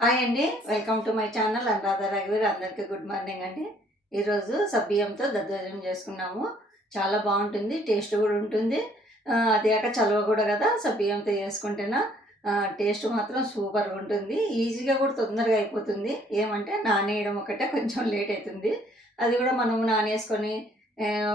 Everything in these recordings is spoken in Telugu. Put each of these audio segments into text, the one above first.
హాయ్ అండి. Welcome to my channel. Anuradha రఘువీర్ అందరికీ గుడ్ మార్నింగ్ అండి. ఈరోజు సబ్బియ్యంతో దద్దోజనం చేసుకున్నాము. చాలా బాగుంటుంది టేస్ట్ కూడా ఉంటుంది. ఆ, అది కాక చలవ కూడా కదా సబ్బియ్యంతో చేసుకుంటేనా? టేస్ట్ మాత్రం సూపర్గా ఉంటుంది. ఈజీగా కూడా తొందరగా అయిపోతుంది. ఏమంటే నానేయడం ఒకటే కొంచెం లేట్ అవుతుంది. అది కూడా మనము నానేసుకొని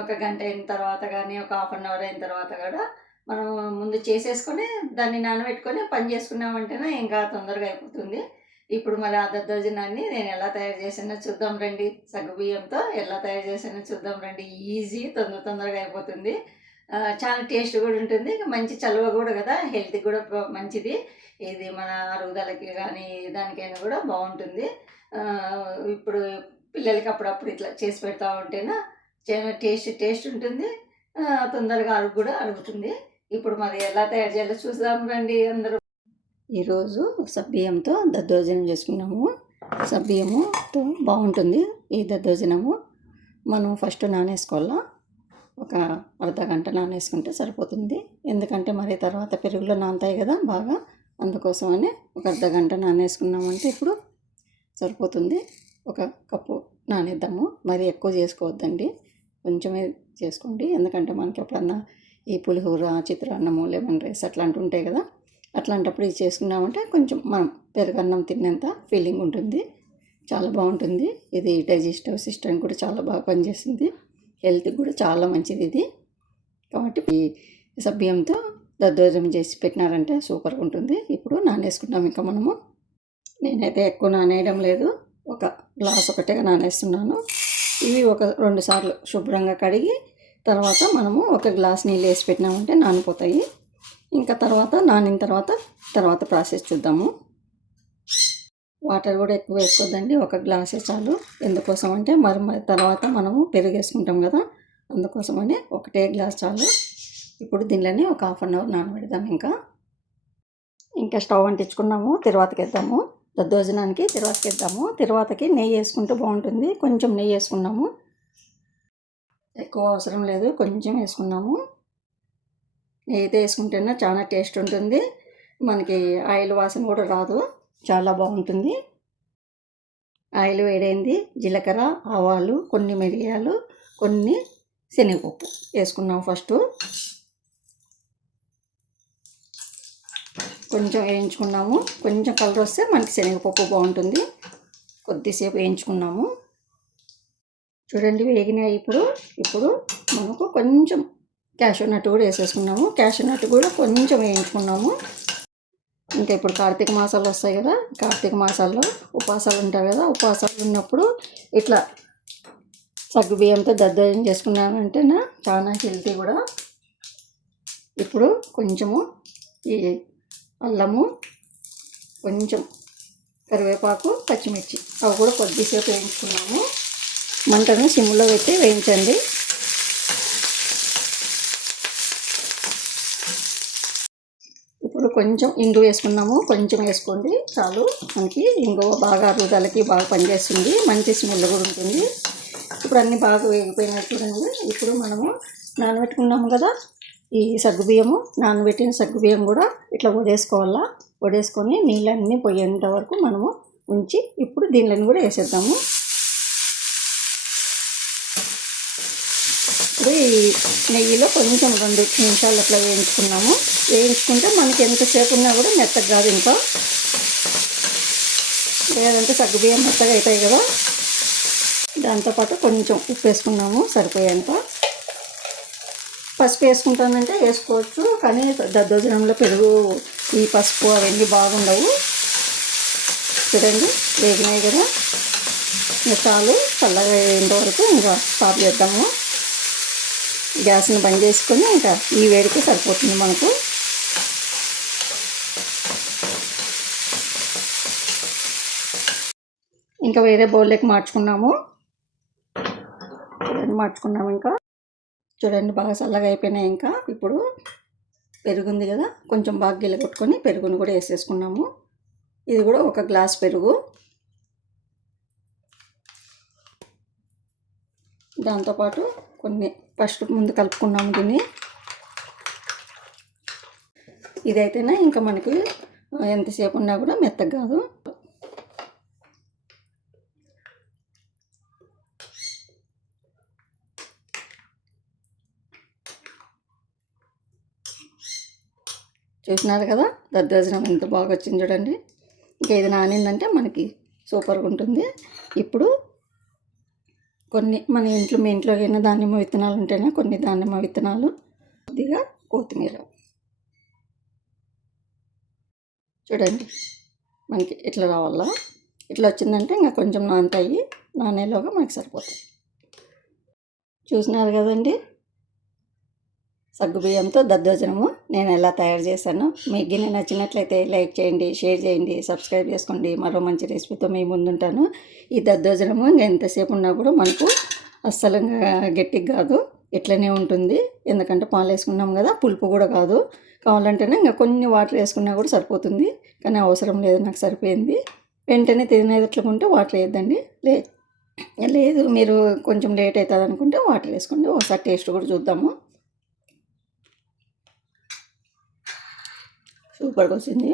ఒక గంట అయిన తర్వాత కానీ ఒక హాఫ్ అన్ అవర్ అయిన తర్వాత కూడా మనం ముందు చేసేసుకొని దాన్ని నానబెట్టుకొని పని చేసుకున్నామంటేనే ఇంకా తొందరగా అయిపోతుంది. ఇప్పుడు మరి ఆ దద్దోజనాన్ని నేను ఎలా తయారు చేసానో చూద్దాం రండి. సగ్గుబియ్యంతో ఎలా తయారు చేసానో చూద్దాం రండి. ఈజీ తొందర తొందరగా అయిపోతుంది. చాలా టేస్ట్ కూడా ఉంటుంది. మంచి చలువ కూడా కదా. హెల్త్కి కూడా మంచిది. ఇది మన అరుగుదలకి కానీ దానికైనా కూడా బాగుంటుంది. ఇప్పుడు పిల్లలకి అప్పుడప్పుడు ఇట్లా చేసి పెడతా ఉంటేనా చాలా టేస్ట్ టేస్ట్ ఉంటుంది. తొందరగా అరుగు కూడా అరుగుతుంది. ఇప్పుడు మరి ఎలా తయారు చేయాలో చూద్దాం రండి అందరూ. ఈరోజు సబ్బియ్యంతో దద్దోజనం చేసుకున్నాము. సబ్బియ్యముతో బాగుంటుంది ఈ దద్దోజనము. మనం ఫస్ట్ నానేసుకోవాలా? ఒక అర్ధ గంట నానేసుకుంటే సరిపోతుంది. ఎందుకంటే మరి తర్వాత పెరుగులో నానతాయి కదా బాగా. అందుకోసమని ఒక అర్ధ గంట నానేసుకున్నామంటే ఇప్పుడు సరిపోతుంది. ఒక కప్పు నానేద్దాము. మరి ఎక్కువ చేసుకోవద్దండి. కొంచెమే చేసుకోండి. ఎందుకంటే మనకి ఎప్పుడన్నా ఈ పులిహోర చిత్రాన్నము లెమన్ రైస్ అట్లాంటివి ఉంటాయి కదా. అట్లాంటప్పుడు ఇది చేసుకున్నామంటే కొంచెం మనం పెరుగన్నం తిన్నంత ఫీలింగ్ ఉంటుంది. చాలా బాగుంటుంది. ఇది డైజెస్టివ్ సిస్టమ్ కూడా చాలా బాగా పనిచేస్తుంది. హెల్త్కి కూడా చాలా మంచిది ఇది. కాబట్టి ఈ సభ్యంతో దద్దోజనం చేసి పెట్టినారంటే సూపర్గా ఉంటుంది. ఇప్పుడు నానేసుకున్నాం ఇంకా మనము. నేనైతే ఎక్కువ నానేయడం లేదు. ఒక గ్లాస్ ఒకటే నానేస్తున్నాను. ఇవి ఒక రెండు సార్లు శుభ్రంగా కడిగి తర్వాత మనము ఒక గ్లాస్ నీళ్ళు వేసి పెట్టినామంటే నానిపోతాయి. ఇంకా తర్వాత నానిన తర్వాత తర్వాత ప్రాసెస్ చూద్దాము. వాటర్ కూడా ఎక్కువ వేసుకోద్దండి. ఒక గ్లాసే చాలు. ఎందుకోసం అంటే మరి మరి తర్వాత మనము పెరుగు వేసుకుంటాం కదా అందుకోసమని ఒకటే గ్లాస్ చాలు. ఇప్పుడు దీనిలోనే ఒక హాఫ్ అన్ అవర్ నానబెడదాం ఇంకా. ఇంకా స్టవ్ అంటించుకున్నాము తర్వాతకి వేద్దాము దద్దోజనానికి తిరువాతకి వేద్దాము తర్వాతకి నెయ్యి వేసుకుంటే బాగుంటుంది. కొంచెం నెయ్యి వేసుకున్నాము. ఎక్కువ అవసరం లేదు కొంచెం వేసుకున్నాము. నెయ్యితో వేసుకుంటేనే చాలా టేస్ట్ ఉంటుంది. మనకి ఆయిల్ వాసన కూడా రాదు. చాలా బాగుంటుంది. ఆయిల్ వేడైంది. జీలకర్ర ఆవాలు కొన్ని మిరియాలు కొన్ని శనగపప్పు వేసుకున్నాం ఫస్ట్ కొంచెం వేయించుకున్నాము. కొంచెం కలర్ వస్తే మనకి శనగపప్పు బాగుంటుంది. కొద్దిసేపు వేయించుకున్నాము. చూడండి వేగినాయి ఇప్పుడు. ఇప్పుడు మనకు కొంచెం క్యాషూ నట్ కూడా వేసేసుకున్నాము. క్యాషూ నట్ కూడా కొంచెం వేయించుకున్నాము. ఇంకా ఇప్పుడు కార్తీక మాసాలు వస్తాయి కదా కార్తీక మాసాల్లో ఉపవాసాలు ఉంటాయి కదా ఉపవాసాలు ఉన్నప్పుడు ఇట్లా సగ్గు బియ్యంతో దద్దోజనం చేసుకున్నామంటే నా చాలా హెల్తీ కూడా. ఇప్పుడు కొంచెము ఈ అల్లము కొంచెం కరివేపాకు పచ్చిమిర్చి అవి కూడా కొద్దిసేపు వేయించుకున్నాము. మంటను సిమ్లో పెట్టి వేయించండి ఇప్పుడు కొంచెం ఇంగు వేసుకున్నాము. కొంచెం వేసుకోండి. చాలు. మనకి ఇంగువ బాగా అరుగుదలకి బాగా పనిచేస్తుంది. మంచి స్మెల్ కూడా ఉంటుంది. ఇప్పుడు అన్నీ బాగా వేగిపోయినట్టు ఇప్పుడు మనము నానబెట్టుకున్నాము కదా ఈ సగ్గుబియ్యము నానబెట్టిన సగ్గుబియ్యం కూడా ఇట్లా వడేసుకోవాలా? వడేసుకొని నీళ్ళన్నీ పోయేంత వరకు మనము ఉంచి ఇప్పుడు దీనిని కూడా వేసేద్దాము. ఇప్పుడు ఈ నెయ్యిలో కొంచెం రెండు నిమిషాలు అట్లా వేయించుకున్నాము. వేయించుకుంటే మనకి ఎంతసేపు ఉన్నా కూడా మెత్తగా కాదు ఇంకా. లేదంటే సగ్గుబియ్యం మెత్తగా అవుతాయి కదా. దాంతోపాటు కొంచెం ఉప్పు వేసుకున్నాము సరిపోయేంత. పసుపు వేసుకుంటానంటే వేసుకోవచ్చు కానీ దద్దోజనంలో పెరుగు ఈ పసుపు అవన్నీ బాగుండవు. చూడండి వేగినాయి కదా. ఇంకా చాలు చల్లగా అయ్యేంత వరకు ఇంకా స్టాప్ చేద్దాము. గ్యాస్ని బంద్ చేసుకొని ఇంకా ఈ వేడికి సరిపోతుంది మనకు. ఇంకా వేరే బౌల్లోకి మార్చుకున్నాము. చూడండి మార్చుకున్నాము ఇంకా. చూడండి బాగా చల్లగా అయిపోయినాయి ఇంకా. ఇప్పుడు పెరుగుంది కదా కొంచెం బాగా గిల్లగొట్టుకొని పెరుగుని కూడా వేసేసుకున్నాము. ఇది కూడా ఒక గ్లాస్ పెరుగు. దాంతోపాటు కొన్ని ఫస్ట్ ముందు కలుపుకున్నాము దీన్ని. ఇదైతేనే ఇంకా మనకి ఎంతసేపు ఉన్నా కూడా మెత్తగా కాదు. చూసినారు కదా దద్దోజనం ఎంత బాగా వచ్చింది చూడండి. ఇంకా ఇది నానిందంటే మనకి సూపర్గా ఉంటుంది. ఇప్పుడు కొన్ని మన ఇంట్లో మీ ఇంట్లో అయినా దానిమ్మ విత్తనాలు ఉంటేనే కొన్ని దానిమ్మ విత్తనాలు. కొద్దిగా కొత్తిమీర. చూడండి మనకి ఇట్లా రావాలా. ఇట్లా వచ్చిందంటే ఇంకా కొంచెం నానతాయి. నానేలోగా మనకి సరిపోతాయి. చూసినారు కదండి? సగ్గుబియ్యంతో దద్దోజనము నేను ఎలా తయారు చేశాను. మీకు గిన్నె నచ్చినట్లయితే లైక్ చేయండి షేర్ చేయండి సబ్స్క్రైబ్ చేసుకోండి. మరో మంచి రెసిపీతో మీ ముందుంటాను. ఈ దద్దోజనము ఇంకా ఎంతసేపు ఉన్నా కూడా మనకు అస్సలు ఇంకా గట్టిగా కాదు. ఇట్లనే ఉంటుంది. ఎందుకంటే పాలు వేసుకున్నాం కదా పులుపు కూడా కాదు. కావాలంటేనే ఇంకా కొన్ని వాటర్ వేసుకున్నా కూడా సరిపోతుంది. కానీ అవసరం లేదు నాకు సరిపోయింది. వెంటనే తినేటట్లుకుంటే వాటర్ వేయద్దండి. లే లేదు మీరు కొంచెం లేట్ అవుతుంది అనుకుంటే వాటర్ వేసుకోండి. ఒకసారి టేస్ట్ కూడా చూద్దాము. సూపర్గా వచ్చింది